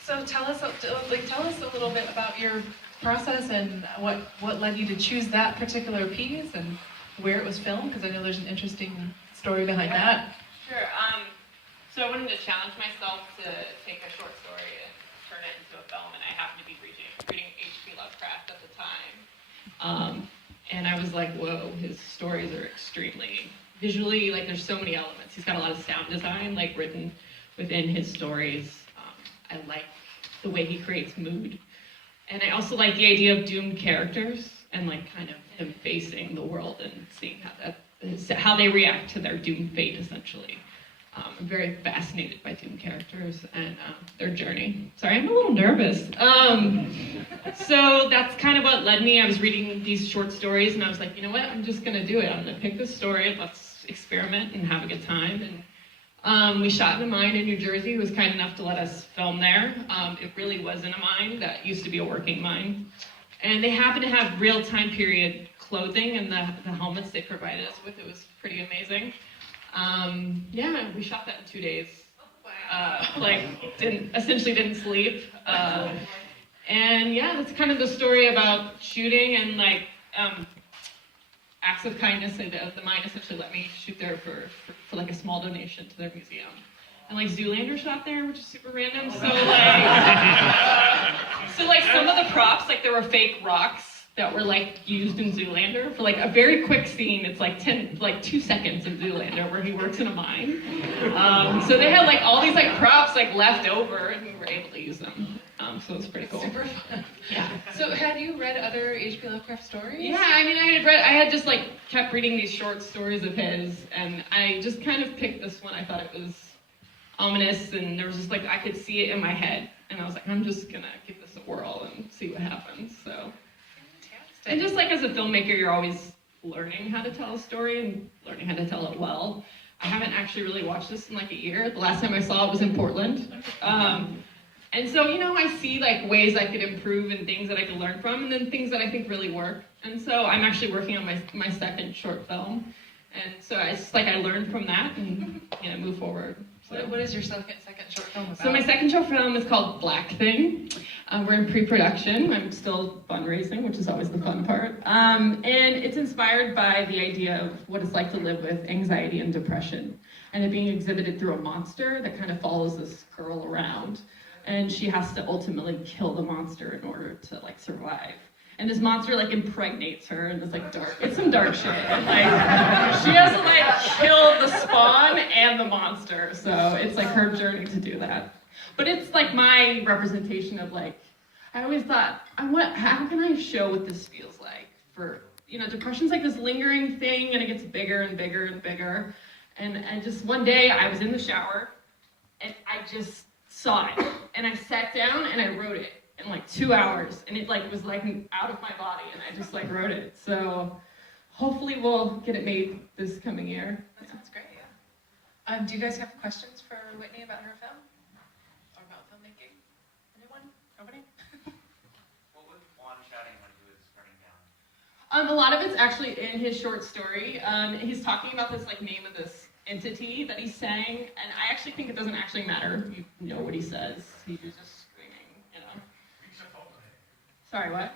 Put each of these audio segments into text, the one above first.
So tell us a little bit about your process and what led you to choose that particular piece and where it was filmed, because I know there's an interesting story behind that. Sure. So I wanted to challenge myself to take a short story and turn it into a film, and I happened to be reading H.P. Lovecraft at the time. And I was like, whoa, his stories are extremely visually, like there's so many elements. He's got a lot of sound design, like written within his stories. I like the way he creates mood. And I also like the idea of doomed characters and like kind of them facing the world and seeing how they react to their doomed fate, essentially. I'm very fascinated by doomed characters and their journey. Sorry, I'm a little nervous. So that's kind of what led me. I was reading these short stories and I was like, you know what, I'm just gonna do it. I'm gonna pick this story, let's experiment and have a good time. And we shot in a mine in New Jersey. It was kind enough to let us film there. It really wasn't a mine. That used to be a working mine. And they happened to have real time period clothing and the helmets they provided us with. It was pretty amazing. Yeah, we shot that in 2 days. Essentially didn't sleep. And yeah, that's kind of the story about shooting and like acts of kindness. The mine essentially let me shoot there for like a small donation to their museum. And like Zoolander shot there, which is super random. So like some of the props, like there were fake rocks that were like used in Zoolander for like a very quick scene. It's like 2 seconds in Zoolander where he works in a mine. So they had like all these like props like left over and we were able to use them. So it's pretty cool. Super fun. Yeah. So had you read other H.P. Lovecraft stories? Yeah, I mean I had just like kept reading these short stories of his and I just kind of picked this one. I thought it was ominous and there was just like I could see it in my head and I was like, I'm just gonna give this a whirl and see what happens. So and just like as a filmmaker, you're always learning how to tell a story and learning how to tell it well. I haven't actually really watched this in like a year. The last time I saw it was in Portland. And so, you know, I see like ways I could improve and things that I could learn from and then things that I think really work. And so I'm actually working on my second short film. And so it's like I learned from that and, you know, move forward. So. What is your second short film about? So my second short film is called Black Thing. We're in pre-production. I'm still fundraising, which is always the fun part. And it's inspired by the idea of what it's like to live with anxiety and depression. And it being exhibited through a monster that kind of follows this girl around. And she has to ultimately kill the monster in order to like survive. And this monster like impregnates her and it's like dark. It's some dark shit. And, like she has to like kill the spawn and the monster. So it's like her journey to do that. But it's like my representation of like, I always thought, how can I show what this feels like? For, you know, depression's like this lingering thing and it gets bigger and bigger and bigger. And just one day I was in the shower and I just saw it. And I sat down and I wrote it in like 2 hours. And it like was like out of my body and I just like wrote it. So hopefully we'll get it made this coming year. That sounds great, yeah. Do you guys have questions for Whitney about her film? Or about filmmaking? Anyone? Nobody? What was Juan shouting when he was turning down? A lot of it's actually in his short story. He's talking about this like name of this entity that he's saying, and I actually think it doesn't actually matter. You know what he says. He's just screaming, you know. Sorry, what?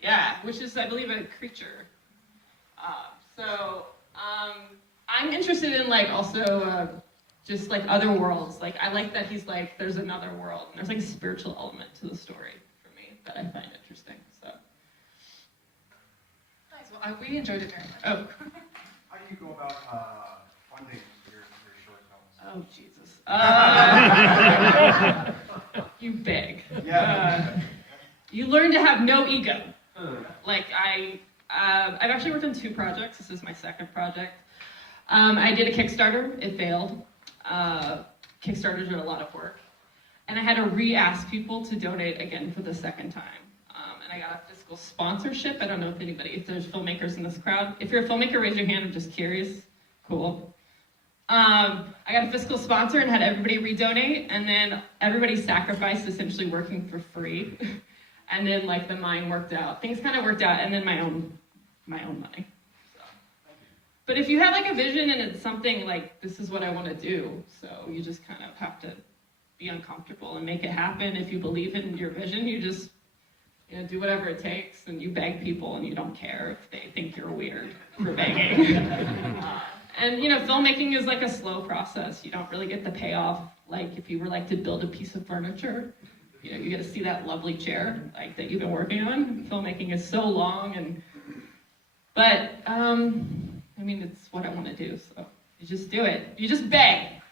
Yeah, which is, I believe, a creature. I'm interested in like also just like other worlds. Like I like that he's like there's another world. And there's like a spiritual element to the story for me that I find interesting. So. Nice. Well, we enjoyed it very much. Oh. How do you go about funding your short films? Oh Jesus. You beg. Yeah. You learn to have no ego. Like I've actually worked on 2 projects. This is my second project. I did a Kickstarter. It failed. Kickstarters are a lot of work. And I had to re-ask people to donate again for the second time. And I got a fiscal sponsorship. I don't know if there's filmmakers in this crowd. If you're a filmmaker, raise your hand. I'm just curious. Cool. I got a fiscal sponsor and had everybody redonate. And then everybody sacrificed essentially working for free. And then like the mine worked out. Things kind of worked out. And then my own money. So. But if you have like a vision and it's something like, this is what I want to do, so you just kind of have to be uncomfortable and make it happen. If you believe in your vision, you just do whatever it takes, and you beg people, and you don't care if they think you're weird for begging. And filmmaking is like a slow process. You don't really get the payoff like if you were like to build a piece of furniture. You get to see that lovely chair like that you've been working on. Filmmaking is so long, but it's what I want to do. So you just do it. You just beg.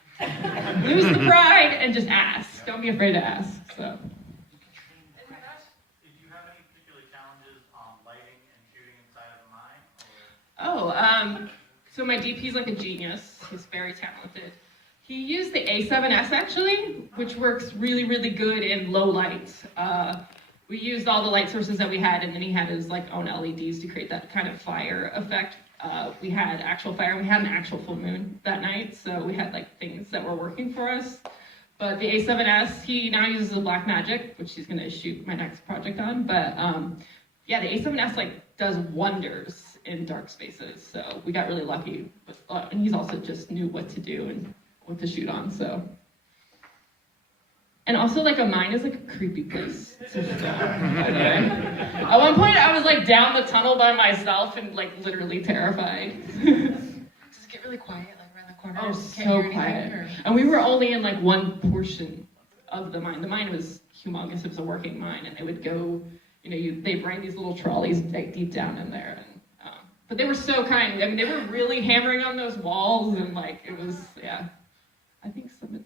Lose the pride and just ask. Don't be afraid to ask. So. So my DP's like a genius. He's very talented. He used the A7S actually, which works really, really good in low light. We used all the light sources that we had, and then he had his like own LEDs to create that kind of fire effect. We had actual fire, and we had an actual full moon that night, so we had like things that were working for us. But the A7S, he now uses a Blackmagic, which he's gonna shoot my next project on. But the A7S like does wonders in dark spaces, so we got really lucky. And he's also just knew what to do and what to shoot on, so. And also, like, a mine is like a creepy place to film. At one point, I was like down the tunnel by myself and like literally terrified. Does it get really quiet, like around the corner? Oh, Can't so hear anything, quiet. or? And we were only in like one portion of the mine. The mine was humongous. It was a working mine, and they would go, they bring these little trolleys like deep down in there. And but they were so kind. I mean, they were really hammering on those walls, and like it was, yeah. I think some. Yes,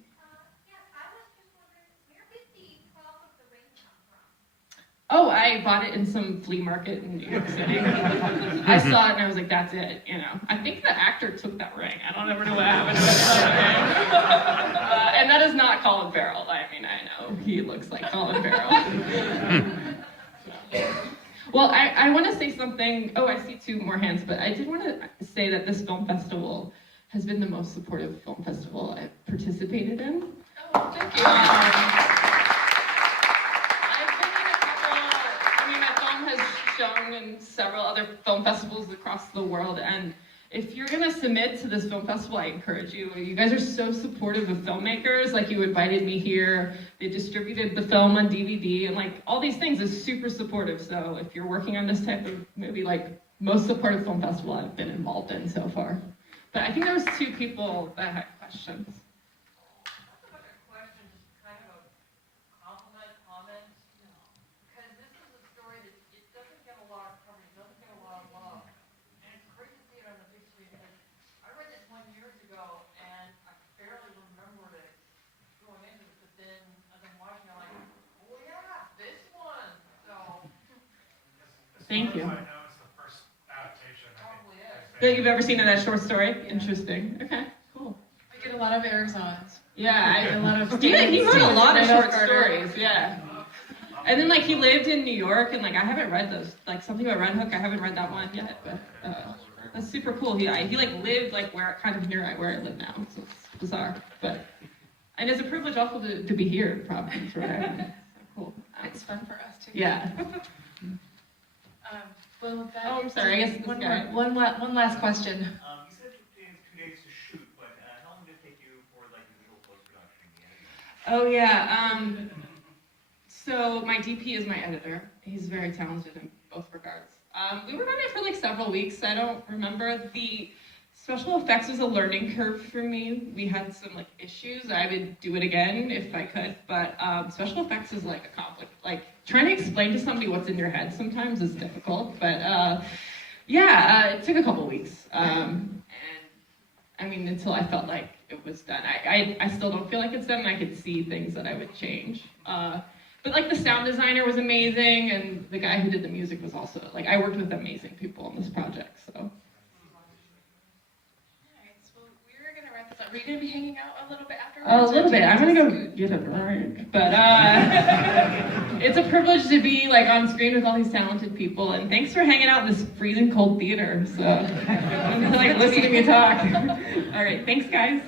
I was just wondering, where did the cloth of the ring come from? Oh, I bought it in some flea market in New York City. I saw it and I was like, that's it, I think the actor took that ring. I don't ever know what happened to it. And that is not Colin Farrell. I mean, I know he looks like Colin Farrell. Well, I want to say something. Oh, I see two more hands, but I did want to say that this film festival has been the most supportive film festival I've participated in. Oh, thank you. I've been in a couple, my film has shown in several other film festivals across the world, and if you're gonna submit to this film festival, I encourage you. You guys are so supportive of filmmakers. Like, you invited me here, they distributed the film on DVD, and like all these things is super supportive. So if you're working on this type of movie, like most supportive film festival I've been involved in so far. But I think there was two people that had questions. Question, just kind of a compliment, comment, because this is a story that it doesn't get a lot of coverage, it doesn't get a lot of love, and it's great to see it on the big screen. Because I read this 1 year ago, and I barely remembered it going into it, but then as I'm watching, I'm like, oh yeah, this one. So Thank you. I know it's the first adaptation. probably is. That you've ever seen of that short story? Interesting. Okay, cool. I get a lot of Arizons. Yeah, A lot of he wrote a lot of short Carter. stories, yeah. And then, like, he lived in New York, and, like, I haven't read those. Like, something about Red Hook, I haven't read that one yet, but that's super cool. He like, lived, like, kind of near where I live now, so it's bizarre. But, and it's a privilege also to be here in Providence, right? Cool. It's fun for us, too. Yeah. Well, with that, Oh, I'm sorry, I guess this guy. One last question. You said it takes 2 days to shoot, but how long did it take you for like the visual post-production? Oh, yeah. So my DP is my editor. He's very talented in both regards. We were on it for like several weeks. I don't remember. The special effects was a learning curve for me. We had some like issues. I would do it again if I could, but special effects is like a conflict. Like trying to explain to somebody what's in your head sometimes is difficult. But it took a couple weeks. And I mean, until I felt like it was done. I still don't feel like it's done, and I could see things that I would change. But like the sound designer was amazing, and the guy who did the music was also, like, I worked with amazing people on this project, so. Alright, so we're going to wrap this up. Are you going to be hanging out a little bit afterwards? A little bit. I'm gonna go get a drink, but it's a privilege to be like on screen with all these talented people, and thanks for hanging out in this freezing cold theater. So, and like listening to me talk. All right, thanks guys.